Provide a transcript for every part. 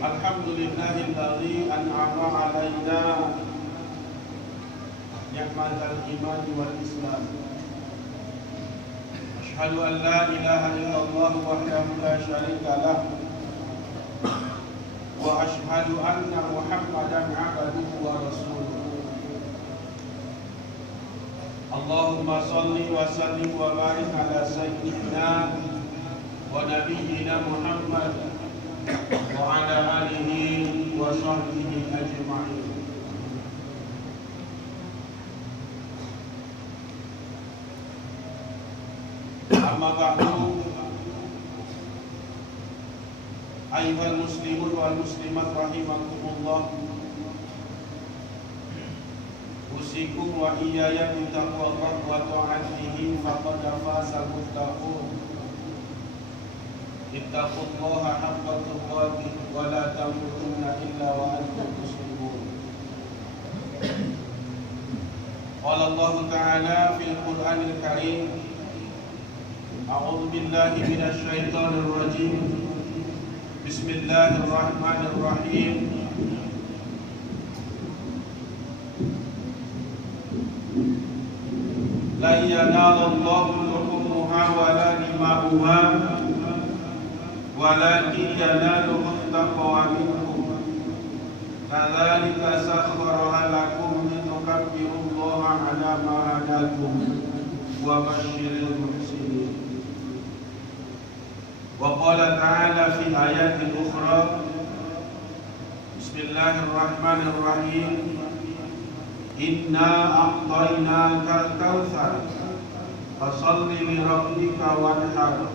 Alhamdulillahilladzi an'ama 'alaina ni'matal iman wal islam. Asyhadu an la ilaha illallah wahdahu la syarika lah wa asyhadu anna Muhammadan 'abduhu wa rasuluh. Allahumma shalli wa sallim wa barik ala sayyidina wa nabiyyina Muhammad wa ala alihi wa sahbihi ajma'in. Amma ba'du, ayyuhal muslimun wal muslimat rahimakumullah, usikum wa iyaya bi taqwallah wa ta'atihi faqad fazal muttaqun. Ittaqullaha haqqa tuqatih wa la tamutunna illa wa antum muslimun. Qala Allah Ta'ala fil Qur'anil Karim, a'udzu billahi minasy syaithanir rajim. Bismillahirrahmanirrahim. La yanalallahu luhumuha wa la dima'uha walakin yanaluhu taqwa minkum. Kadzalika sakhkharaha lakum litukabbirullaha 'ala ma hadakum wa basyiril muhsinin. Wa qala ta'ala fi ayatin ukhra, Bismillahirrahmanirrahim, Inna a'tainakal kautsar fashalli li rabbika wanhar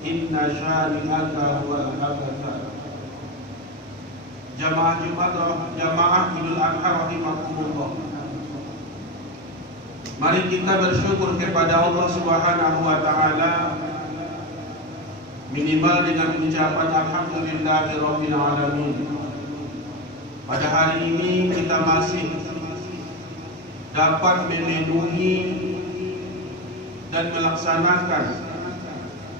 inna syani'aka huwal abtar. Jamaah Idul Adha rahimakumullah, mari kita bersyukur kepada Allah Subhanahu wa taala, minimal dengan ucapan alhamdulillahirabbil alamin. Pada hari ini kita masih dapat memenuhi dan melaksanakan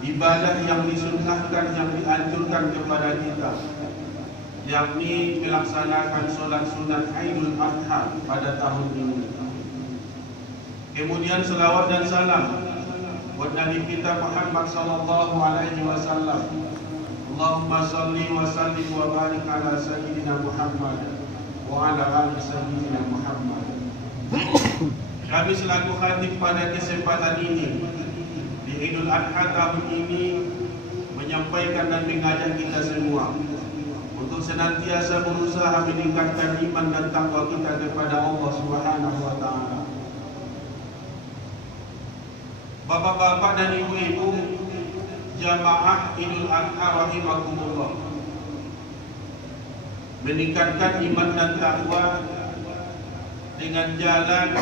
ibadah yang disunnahkan, yang dianjurkan kepada kita, yakni melaksanakan sholat sunat Idul Adha pada tahun ini. Kemudian selawat dan salam buat Nabi kita Muhammad sallallahu alaihi wasallam. Allahumma shalli wa sallim wa barik ala sayyidina Muhammad wa ala ali sayyidina Muhammad. Kami selaku khatib pada kesempatan ini di Idul Adha tahun ini menyampaikan dan mengajak kita semua untuk senantiasa berusaha meningkatkan iman dan takwa kita kepada Allah Subhanahu wa taala. Bapak-bapak dan ibu-ibu jamaah Idul Adha rahimakumullah, meningkatkan iman dan takwa dengan jalan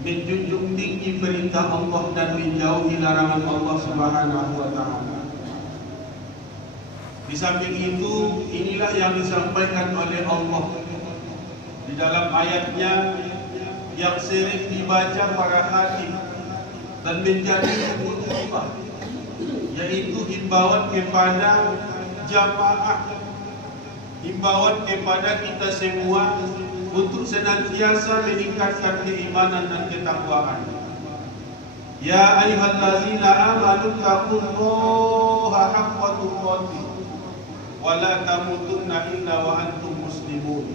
menjunjung tinggi perintah Allah dan menjauhi larangan Allah Subhanahu wa taala. Di samping itu, inilah yang disampaikan oleh Allah di dalam ayatnya yang sering dibaca para khatib dan menjadi khutbah, yaitu himbauan kepada jamaah, himbauan kepada kita semua untuk senantiasa meningkatkan keimanan dan ketakwaan. Ya ayyuhallazina amanu taqullaha haqqa tuqatih wa la tamutunna illa wa antum muslimun.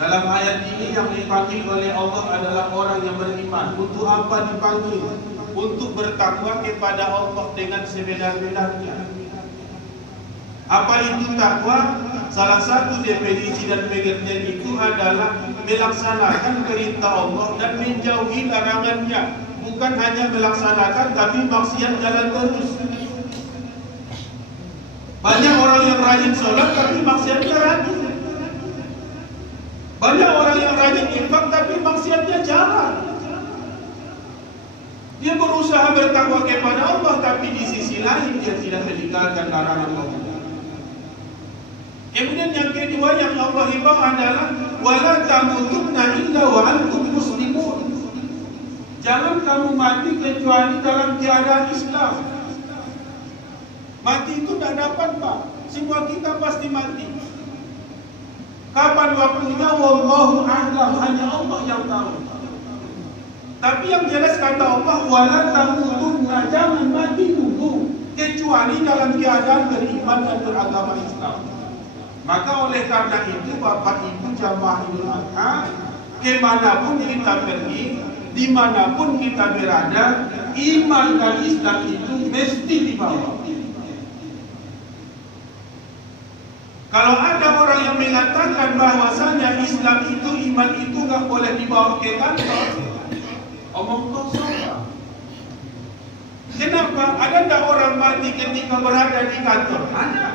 Dalam ayat ini yang dipanggil oleh Allah adalah orang yang beriman. Untuk apa dipanggil? Untuk bertakwa kepada Allah dengan sebenar-benarnya. Apa itu takwa? Salah satu definisi dan pengertian itu adalah melaksanakan perintah Allah dan menjauhi larangannya. Bukan hanya melaksanakan, tapi maksiat jalan terus. Banyak orang yang rajin sholat tapi maksiatnya rajin. Banyak orang yang rajin infak tapi maksiatnya jalan. Dia berusaha bertakwa kepada Allah, tapi di sisi lain dia tidak meninggalkan larangan Allah. Kemudian yang kedua yang Allah himbau adalah wala tamutunna illa wa antum muslimun. Jangan kamu mati kecuali dalam keadaan Islam. Mati itu tidak dapat, Pak. Semua kita pasti mati. Kapan waktunya? Wallahu a'lam, hanya Allah yang tahu. Tapi yang jelas kata Allah, wala tamutunna, jangan mati dulu kecuali dalam keadaan beriman dan beragama Islam. Maka oleh karena itu Bapak Ibu jamaah Idul Adha, kemanapun kita pergi, dimanapun kita berada, iman dan Islam itu mesti dibawa. Kalau ada orang yang mengatakan bahwasanya Islam itu, iman itu nggak boleh dibawa ke kantor, omong kosong. Kenapa? Ada tidak orang mati ketika berada di kantor? Ada.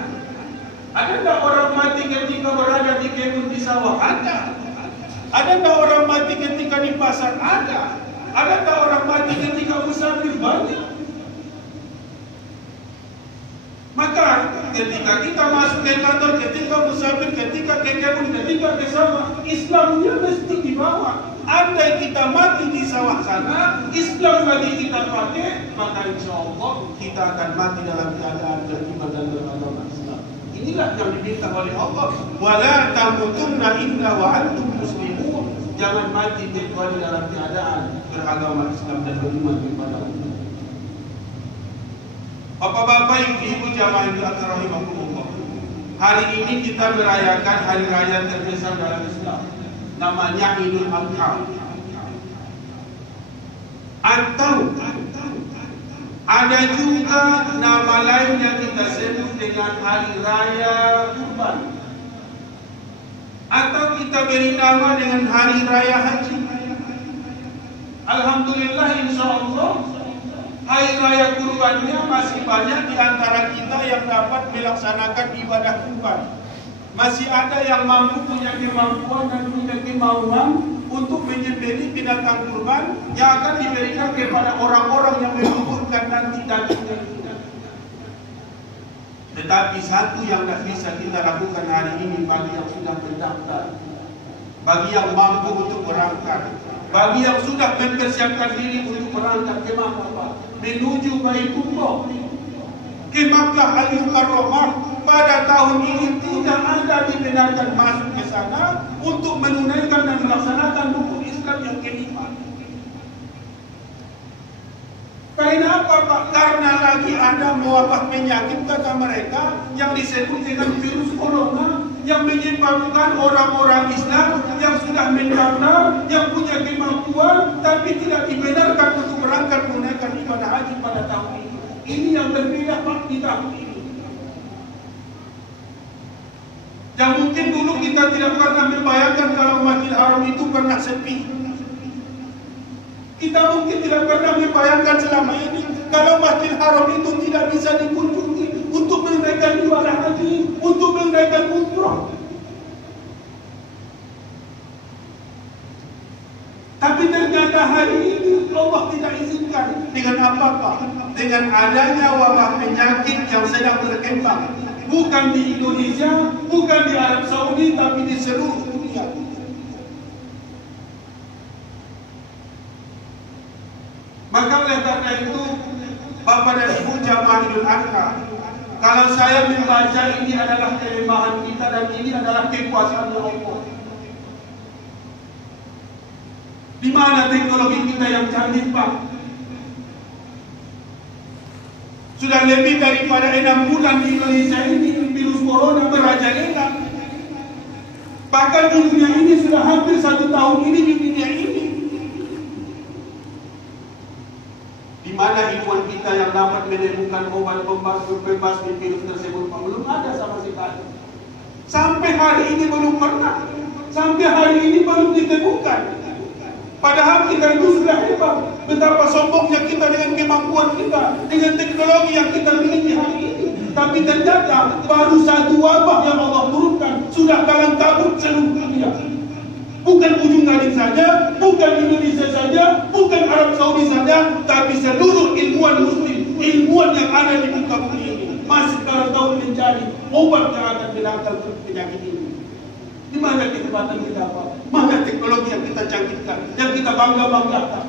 Ada tidak orang mati ketika berada di kebun di sawah? Ada. Ada tidak orang mati ketika di pasar? Ada. Ada tidak orang mati ketika musafir? Banyak. Maka ketika kita masuk ke kantor, ketika musafir, ketika ke kebun, ketika ke sawah, Islamnya mesti dibawa. Andai kita mati di sawah sana, Islam lagi kita pakai, maka insya Allah kita akan mati dalam keadaan beriman dan beragama Islam. Inilah yang diminta oleh Allah. Wala tamutunna illa wa antum muslimun. Jangan mati kecuali dalam keadaan beragama Islam dan beriman kepada Allah. Bapak-bapak, ibu-ibu jamaah Idul Adha rahimakumullah. Hari ini kita merayakan hari raya terbesar dalam Islam. Namanya Idul Adha. Atau ada juga nama lain yang kita sebut dengan hari raya Kurban. Atau kita beri nama dengan hari raya Haji. Alhamdulillah, insya Allah hari raya Kurbannya masih banyak di antara kita yang dapat melaksanakan ibadah kurban. Masih ada yang mampu, punya kemampuan dan punya kemauan untuk menyembelih binatang kurban yang akan diberikan kepada orang-orang yang membutuhkan nanti dagingnya. Tetapi satu yang tidak bisa kita lakukan hari ini bagi yang sudah mendaftar, bagi yang mampu untuk berangkat, bagi yang sudah mempersiapkan diri untuk berangkat ke Makkah, menuju Baitullah, ke Makkah Al-Mukarramah. Pada tahun ini tidak ada dibenarkan masuk ke sana untuk menunaikan dan melaksanakan rukun Islam yang kelima. Karena apa, Pak? Karena lagi ada mewabah penyakit kata mereka yang disebut dengan virus corona yang menyebabkan orang-orang Islam yang sudah mendaftar, yang punya kemampuan tapi tidak dibenarkan untuk berangkat menunaikan ibadah haji pada tahun ini. Ini yang berbeda, Pak, di tahun ini. Yang mungkin dulu kita tidak pernah membayangkan kalau Masjidil Haram itu pernah sepi. Kita mungkin tidak pernah membayangkan selama ini kalau Masjidil Haram itu tidak bisa dikunjungi untuk menunaikan ibadah haji, untuk menunaikan umrah. Tapi ternyata hari ini Allah tidak izinkan. Dengan apa, Pak? Dengan adanya wabah penyakit yang sedang berkembang. Bukan di Indonesia, bukan di Arab Saudi, tapi di seluruh dunia. Maka oleh karena itu, Bapak dan Ibu jamaah Idul Adha, kalau saya membaca ini adalah kelemahan kita dan ini adalah kekuasaan Allah. Di mana teknologi kita yang canggih, Pak? Sudah lebih daripada 6 bulan di Indonesia ini virus corona merajalela. Bahkan di dunia ini sudah hampir 1 tahun ini di dunia ini. Di mana ilmuwan kita yang dapat menemukan obat bebas di virus tersebut, Pak? Belum ada sama sekali. Sampai hari ini belum pernah. Sampai hari ini belum ditemukan. Padahal kita itu sudah hebat. Betapa sombongnya kita dengan kemampuan kita, dengan teknologi yang kita miliki hari ini. Tapi ternyata baru satu wabah yang Allah turunkan sudah kalang kabut seluruh dunia. Bukan ujung gading saja, bukan Indonesia saja, bukan Arab Saudi saja, tapi seluruh ilmuwan muslim, ilmuwan yang ada di muka bumi ini masih kalang kabut mencari obat yang akan menangkal penyakit ini. Di mana kecepatan kita, Pak? Mana teknologi yang kita canggihkan, yang kita bangga-banggakan?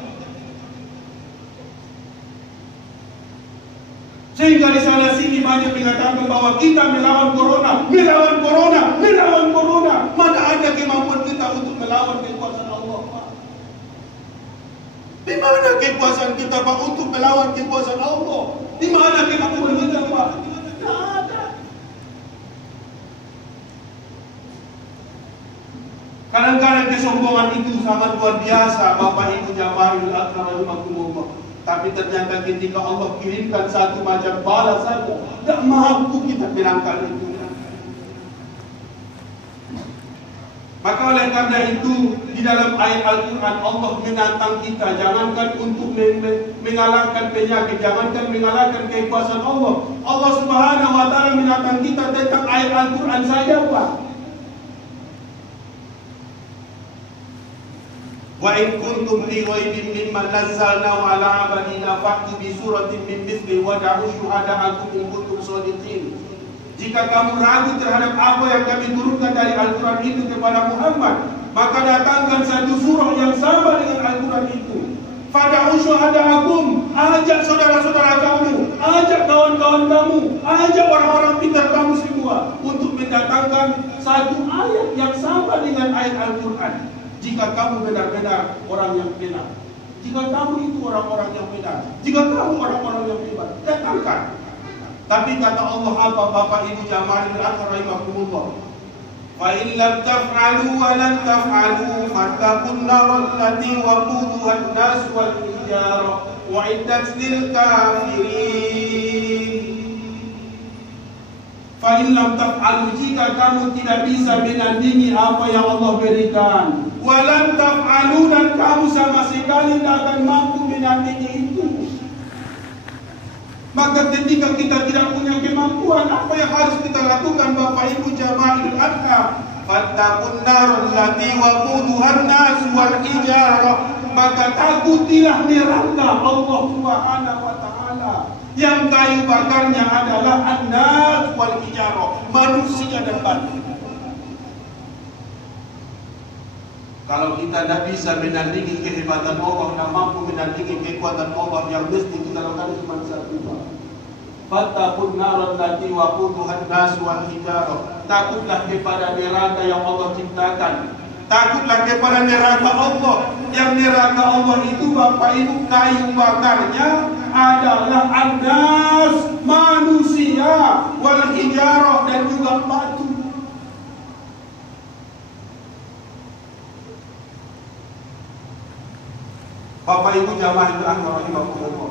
Sehingga di sana sini banyak mengatakan bahwa kita melawan corona, melawan corona, melawan corona. Mana ada kemampuan kita untuk melawan kekuasaan Allah, Pak? Di mana kekuasaan kita, Pak, untuk melawan kekuasaan Allah? Di mana kemampuan kita, Pak? Tidak ada. Kadang-kadang kesombongan itu sangat luar biasa, Bapak Ibu jamaahul akram rahimakumullah. Tapi ternyata ketika Allah kirimkan satu macam bala saja, tidak mampu kita bilangkan itu. Maka oleh karena itu, di dalam ayat Al-Quran Allah menantang kita, jangankan untuk mengalahkan penyakit, jangankan mengalahkan kekuasaan Allah. Allah Subhanahu wa Ta'ala menantang kita tentang ayat Al-Quran saja, Pak. Wa in kuntum fi raibin mimma nazzalna ala abadina fa'tu bi suratin min mithli wa da'u syuhada'akum in kuntum shadiqin. Jika kamu ragu terhadap apa yang kami turunkan dari Al-Quran itu kepada Muhammad, maka datangkan satu surah yang sama dengan Al-Quran itu. Fada'u syuhada'akum, ajak saudara-saudara kamu, ajak kawan-kawan kamu, ajak orang-orang pintar kamu semua untuk mendatangkan satu ayat yang sama dengan ayat Al-Quran. Jika kamu benar-benar orang yang benar, jika kamu itu orang-orang yang benar, jika kamu orang-orang yang hebat, datangkan. Tapi kata Allah apa, Bapak Ibu jamaahul akram rahimakumullah? Fa in lam taf'alu wa lan taf'alu fattaqun nar allati waquduha an-nas wal hijarah wa'iddat lil kafirin. Fa in lam taf'alu, jika kamu tidak bisa menandingi apa yang Allah berikan, walan taf'alu, dan kamu sama sekali tidak akan mampu menandingi itu, maka ketika kita tidak punya kemampuan, apa yang harus kita lakukan, Bapak Ibu jamaahul akram? Fattaqun nar allati waquduha an-nas wal hijarah, maka takutilah neraka Allah Subhanahu wa Ta'ala yang kayu bakarnya adalah an-nas wal hijarah, manusia dan batu. Kalau kita tidak bisa menandingi kehebatan Allah, tidak mampu menandingi kekuatan Allah, yang mesti kita lakukan cuma satu. Fattaqun nar allati waquduha an-nas wal hijarah. Takutlah kepada neraka yang Allah ciptakan. Takutlah kepada neraka Allah. Yang neraka Allah itu, Bapak Ibu, kayu bakarnya adalah an-nas, manusia, wal hijarah, dan juga batu. Bapak Ibu jamaahul akram rahimakumullah.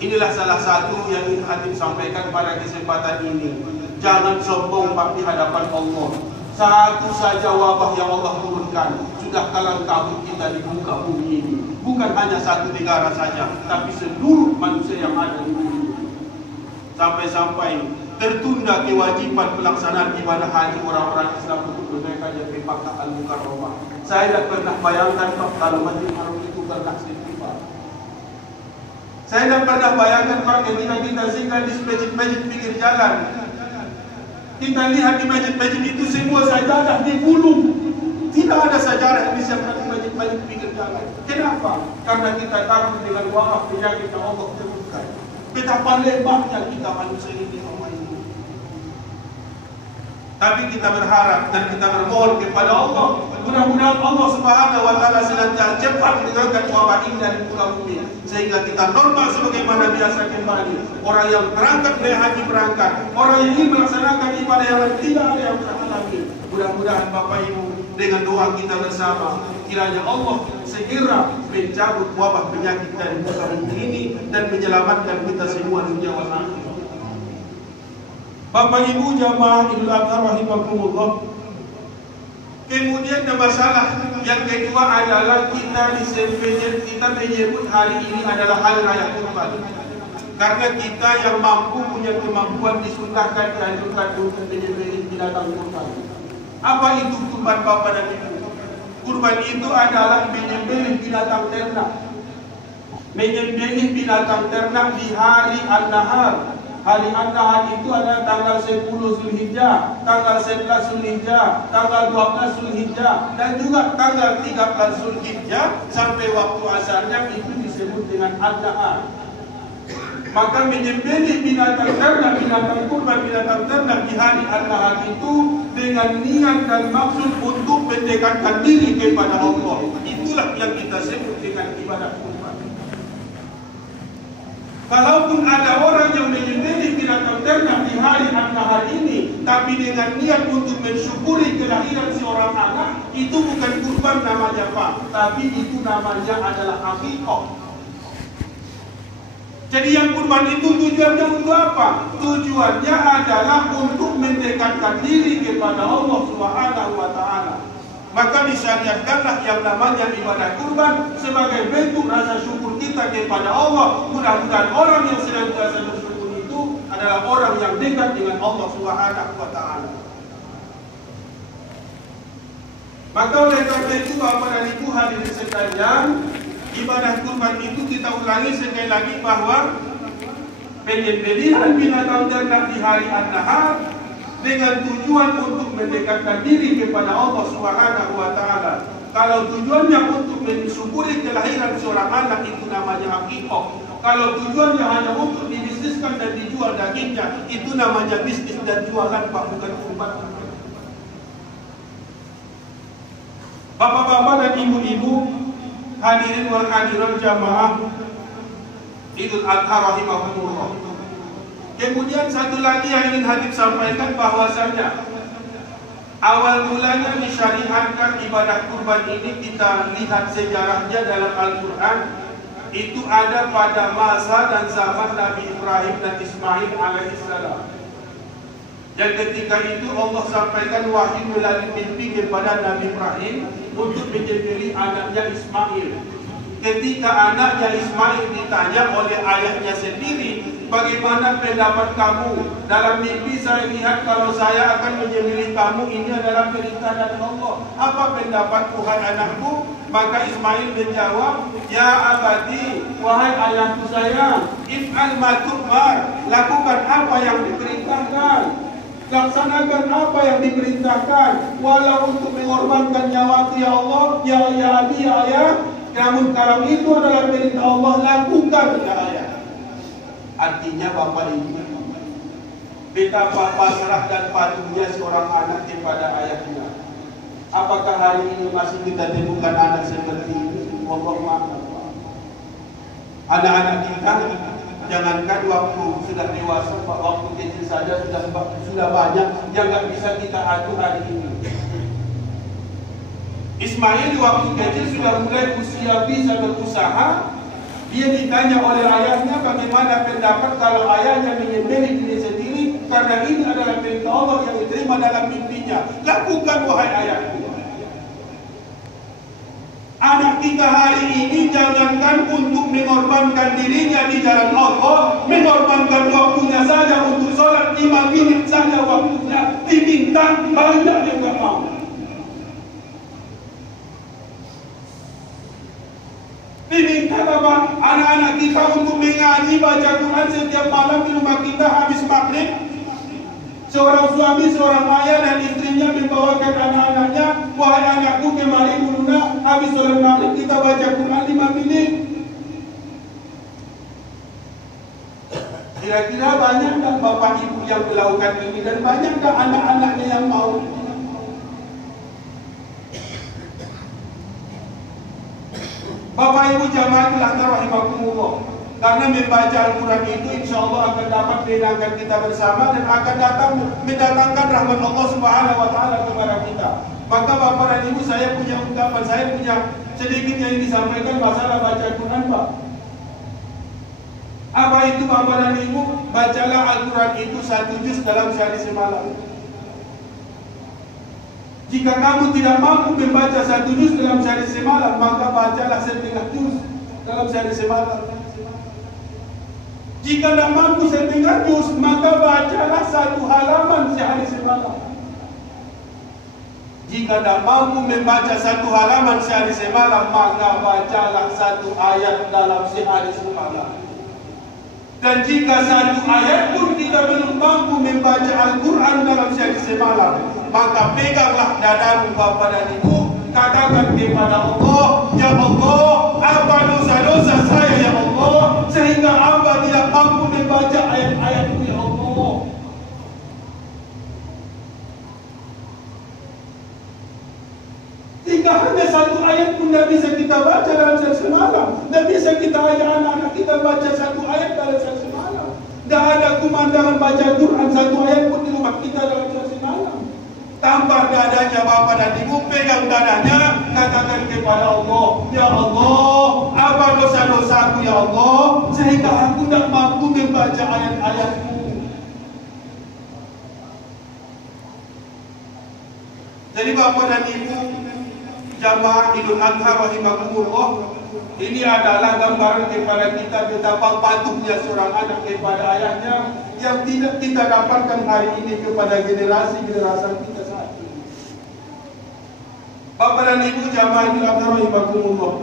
Inilah salah satu yang ingin Khatib sampaikan pada kesempatan ini. Jangan sombong Pak di hadapan Allah. Satu saja wabah yang Allah turunkan sudah kalang kabut kita di muka bumi ini. Bukan hanya satu negara saja, tapi seluruh manusia yang ada di bumi. Sampai-sampai tertunda kewajiban pelaksanaan ibadah haji orang-orang Islam untuk mereka yang di Makkah Al-Mukarramah. Saya tidak pernah bayangkan Pak kalau Masjid Haram itu bernasib. Saya tidak pernah bayangkan Pak ketika kita singgah di masjid-masjid pinggir jalan. Kita lihat di masjid-masjid itu semua sajadah digulung. Tidak ada sejarah yang disiapkan di masjid-masjid pinggir jalan. Kenapa? Karena kita takut dengan wabah penyakit yang Allah turunkan. Betapa lebarnya kita manusia ini sama ini. Tapi kita berharap dan kita bermohon kepada Allah, mudah-mudahan Allah Subhanahu wa Ta'ala senantiasa cepat menghilangkan wabah ini dari muka bumi, sehingga kita normal sebagaimana biasa kembali. Orang yang berangkat dari haji berangkat, orang yang ingin melaksanakan ibadah yang lain, tidak ada yang terhalangi. Mudah-mudahan Bapak Ibu, dengan doa kita bersama, kiranya Allah segera mencabut wabah penyakit dari muka bumi ini dan menyelamatkan kita semua dunia wal akhirah. Bapak Ibu jamaah Idul Adha rahimakumullah. Kemudian masalah yang kedua adalah kita menyebut hari ini adalah hari raya kurban. Karena kita yang mampu punya kemampuan disunnahkan dianjurkan untuk menyembelih binatang kurban. Apa itu kurban Bapak dan Ibu? Kurban itu adalah menyembelih binatang ternak. Menyembelih binatang ternak di hari An-Nahar. Hari An-Nahar itu adalah tanggal 10 Zulhijjah, tanggal 11 Zulhijjah, tanggal 12 Zulhijjah, dan juga tanggal 13 Zulhijjah sampai waktu asarnya itu disebut dengan An-Nahar. Maka menyembelih binatang ternak, binatang kurban, binatang ternak di hari Adha itu dengan niat dan maksud untuk mendekatkan diri kepada Allah. Itulah yang kita sebut dengan ibadah kurban. Kalaupun ada orang yang menyembelih binatang ternak di hari Adha ini, tapi dengan niat untuk mensyukuri kelahiran seorang anak, itu bukan kurban namanya Pak, tapi itu namanya adalah akikah. Jadi yang kurban itu tujuannya untuk apa? Tujuannya adalah untuk mendekatkan diri kepada Allah Subhanahu wa Ta'ala. Maka disyariatkanlah yang namanya ibadah kurban sebagai bentuk rasa syukur kita kepada Allah. Mudah-mudahan orang yang sedang rasa bersyukur itu adalah orang yang dekat dengan Allah Subhanahu wa Ta'ala. Maka oleh karena itu Bapak dan Ibu hadirin sekalian, ibadah kurban itu kita ulangi sekali lagi bahwa penyembelihan binatang ternak di hari Adha dengan tujuan untuk mendekatkan diri kepada Allah Subhanahu wa Ta'ala. Kalau tujuannya untuk mensyukuri kelahiran seorang anak, itu namanya akikah. Kalau tujuannya hanya untuk dibisniskan dan dijual dagingnya, itu namanya bisnis dan jualan Pak, bukan kurban. Bapak-bapak dan ibu-ibu, hadirin wal hadirat jamaah Idul Adha rahimahumullah. Kemudian satu lagi yang ingin Habib sampaikan bahwasanya awal mulanya disyariatkan ibadah kurban ini, kita lihat sejarahnya dalam Al-Quran, itu ada pada masa dan zaman Nabi Ibrahim dan Ismail alaihissalam. Dan ketika itu Allah sampaikan wahyu melalui mimpi kepada Nabi Ibrahim untuk menyembelih anaknya Ismail. Ketika anaknya Ismail ditanya oleh ayahnya sendiri, bagaimana pendapat kamu? Dalam mimpi saya lihat kalau saya akan menyembelih kamu, ini adalah perintah dari Allah. Apa pendapatmu hai anakku? Maka Ismail menjawab, ya abadi, wahai ayahku sayang, if'al ma tu'mar, lakukan apa yang diperintahkan, laksanakan apa yang diperintahkan, walau untuk mengorbankan nyawaku ya Allah, ya abi, ya ayah. Namun kalau itu adalah perintah Allah, lakukan ya ayah. Artinya Bapak Ibu, betapa pasrah dan patuhnya seorang anak kepada ayahnya. Apakah hari ini masih kita temukan anak seperti ini? Wallahu a'lam. Anak-anak kita, jangankan waktu sudah dewasa, waktu kecil saja sudah banyak yang nggak bisa kita atur hari ini. Ismail waktu kecil sudah mulai usia bisa berusaha. Dia ditanya oleh ayahnya bagaimana pendapat kalau ayahnya menyembelih diri sendiri, karena ini adalah perintah Allah yang diterima dalam mimpinya. Lakukan wahai ayahku. Anak kita hari ini jangankan untuk mengorbankan dirinya di jalan Allah, mengorbankan waktunya saja untuk sholat 5 menit saja waktunya diminta, banyak yang tak mau. Diminta apa? Anak-anak kita untuk mengaji baca Quran setiap malam di rumah kita habis maghrib. Seorang suami, seorang ayah dan istrinya membawakan anak-anaknya, wahai anakku kemari dulu nak, habis sholat maghrib kita baca Quran 5 menit. Kira-kira banyak tak bapak ibu yang melakukan ini, dan banyak tak anak-anaknya yang mau? Bapak ibu jamaah rahimakumullah, karena membaca Al-Quran itu insya Allah akan dapat menyenangkan kita bersama dan akan mendatangkan rahmat Allah Subhanahu wa Ta'ala kepada kita. Maka Bapak dan Ibu, saya punya ungkapan, saya punya sedikit yang disampaikan masalah baca Quran Pak. Apa itu Bapak dan Ibu? Bacalah Al-Quran itu 1 juz dalam sehari semalam. Jika kamu tidak mampu membaca 1 juz dalam sehari semalam, maka bacalah setengah juz dalam sehari semalam. Jika tidak mampu setengah juz, maka bacalah 1 halaman sehari semalam. Jika tidak mampu membaca 1 halaman sehari semalam, maka bacalah 1 ayat dalam sehari semalam. Dan jika 1 ayat pun kita belum mampu membaca Al-Quran dalam sehari semalam, maka peganglah dadamu Bapak dan Ibu, katakan kepada Allah, ya Allah, apa dosa-dosa saya ya Allah, sehingga hamba tidak mampu baca Quran satu ayat pun di rumah kita dalam surat semalam. Tampar dadanya Bapak dan Ibu, pegang dadanya, katakan kepada Allah, ya Allah, apa dosa-dosaku ya Allah, sehingga aku tidak mampu membaca ayat-ayatmu. Jadi Bapak dan Ibu, jamaah Idul Adha rahimakumullah, ini adalah gambaran kepada kita betapa patuhnya seorang anak kepada ayahnya yang tidak kita dapatkan hari ini kepada generasi-generasi kita saat ini. Bapak dan Ibu jamaah Idul Adha rahimakumullah.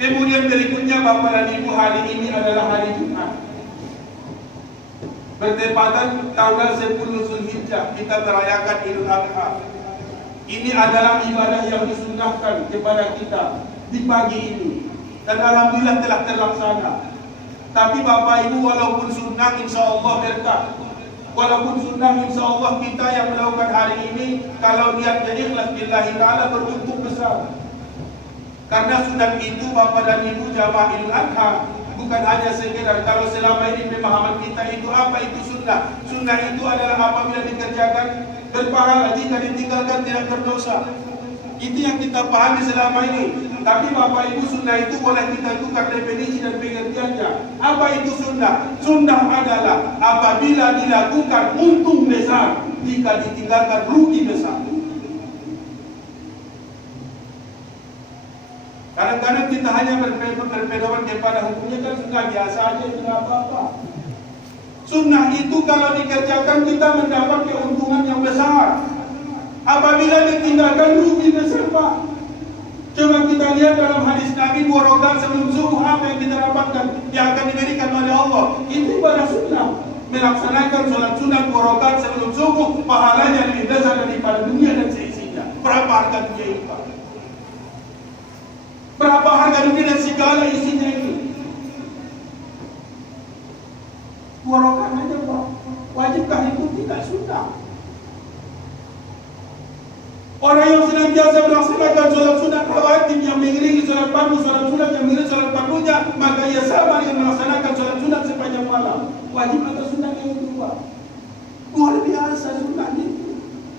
Kemudian berikutnya Bapak dan Ibu, hari ini adalah hari Jumat. Bertepatan tanggal 10 Zulhijjah kita merayakan Idul Adha. Ini adalah ibadah yang disunnahkan kepada kita di pagi ini, dan alhamdulillah telah terlaksana. Tapi Bapak Ibu, walaupun sunnah insya Allah berkah, walaupun sunnah insya Allah kita yang melakukan hari ini, kalau niatnya ikhlas billahi ta'ala beruntung besar. Karena sunnah itu Bapak dan Ibu jamaah Idul Adha bukan hanya sekedar kalau selama ini pemahaman kita itu apa itu sunnah. Sunnah itu adalah apabila dikerjakan berpahala, jika ditinggalkan tidak berdosa. Itu yang kita pahami selama ini. Tapi Bapak Ibu, sunnah itu boleh kita tukar definisi dan pengertiannya. Apa itu sunnah? Sunnah adalah apabila dilakukan untung besar, jika ditinggalkan rugi besar. Kadang-kadang kita hanya berpedoman kepada hukumnya, kan sunnah biasa aja, tidak apa-apa. Sunnah itu kalau dikerjakan kita mendapat keuntungan yang besar. Apabila ditinggalkan rugi besar, Pak. Coba kita lihat dalam hadis Nabi, 2 rakaat sebelum subuh apa yang kita dapatkan yang akan diberikan oleh Allah. Itu ibadah sunnah. Melaksanakan sholat sunnah 2 rakaat sebelum subuh, pahalanya lebih besar daripada dunia dan seisinya. Berapa harga dunia ini, Pak? Berapa harga dunia dan segala isinya ini? 2 rakaat aja, Pak. Wajibkah itu? Tidak, sunnah. Orang yang senantiasa melaksanakan sholat sunat rawatib yang mengiringi sholat fardu, sholat sunat yang mengiringi sholat fardunya, maka ia sama dengan melaksanakan sholat sunat sepanjang malam. Wajib atau sunat yang kedua? Luar biasa sunat itu.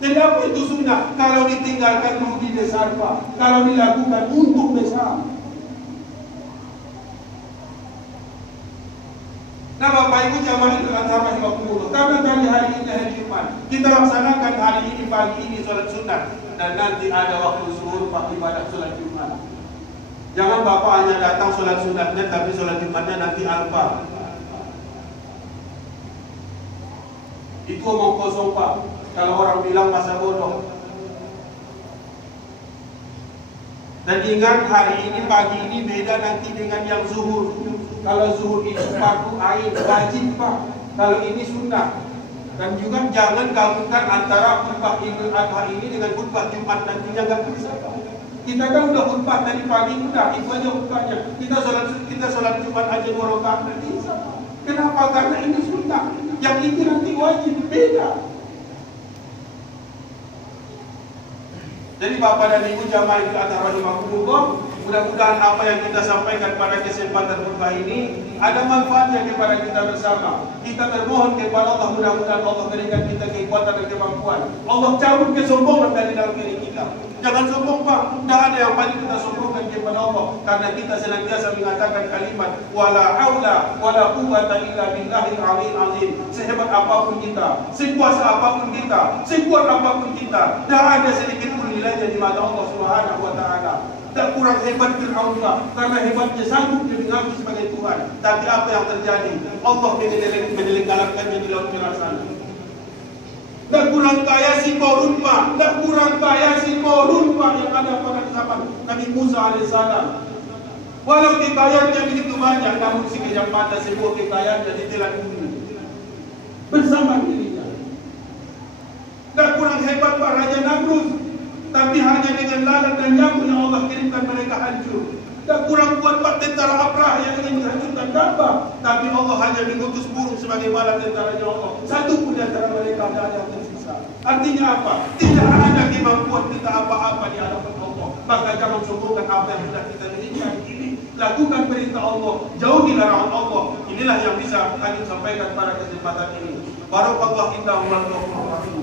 Jadi apa itu sunat? Kalau ditinggalkan rugi besar, Pak. Kalau dilakukan untung besar. Nah Bapak Ibu jamaah Idul Adha rahimakumullah, karena tadi hari ini hari Jumat, kita laksanakan hari ini pagi ini sholat sunat, dan nanti ada waktu zuhur Pak ibadah sholat Jumat. Jangan Bapak hanya datang sholat sunatnya, tapi sholat Jumatnya nanti alfa. Itu omong kosong, Pak. Kalau orang bilang masa bodoh. Dan ingat hari ini pagi ini beda nanti dengan yang zuhur. Kalau zuhur itu fardu ain, wajib, Pak. Kalau ini sunnah. Dan juga jangan gabungkan antara khutbah Idul Adha ini dengan khutbah Jumat nantinya, nggak bisa, Pak. Kita kan udah khutbah dari pagi, udah itu aja khutbahnya. Kita sholat Jumat aja 2 rakaat, nggak bisa, Pak. Kenapa? Karena ini sunnah. Yang ini nanti wajib, beda. Jadi Bapak dan Ibu jamaah Idul Adha rahimakumullah, mudah-mudahan apa yang kita sampaikan pada kesempatan khutbah ini ada manfaatnya kepada kita bersama. Kita bermohon kepada Allah, mudah-mudahan Allah berikan kita kekuatan dan kemampuan. Allah cabut kesombongan dari dalam diri kita. Jangan sombong, Pak. Tidak ada yang paling kita sombongkan kepada Allah, karena kita senantiasa mengatakan kalimat wala haula wala quwwata illa billahil aliyil azim. Sehebat apapun kita, sekuasa apapun kita, sekuat apapun kita, tidak ada sedikit pun nilainya di mata Allah Subhanahu wa taala. Tak kurang hebat Fir'aun, Pak, karena hebatnya sanggup dia mengaku sebagai Tuhan. Tapi apa yang terjadi? Allah menelenggalkannya di laut merah sana. Tak kurang kaya si Korun, Pak. Tak kurang kaya si Korun, Pak, yang ada pada zaman Nabi Musa alaihissalam. Walau kekayaannya begitu banyak, namun sekejap mata sebuah kekayaannya ditelan bumi bersama dirinya. Tak kurang hebat, Pak, Raja Namrud. Tapi hanya dengan lalat dan nyamuk yang Allah kirimkan mereka hancur. Tak kurang kuat, Pak, tentara Abrah yang ingin menghancurkan Ka'bah. Tapi Allah hanya mengutus burung sebagai bala tentaranya Allah. Satu pun di antara mereka tidak ada yang tersisa. Artinya apa? Tidak ada kemampuan kita apa-apa di hadapan Allah. Maka jangan sombongkan apa yang sudah kita miliki hari ini. Lakukan perintah Allah, jauhi larangan Allah. Ini Inilah yang bisa kami sampaikan pada kesempatan ini. Barakallahu inna wa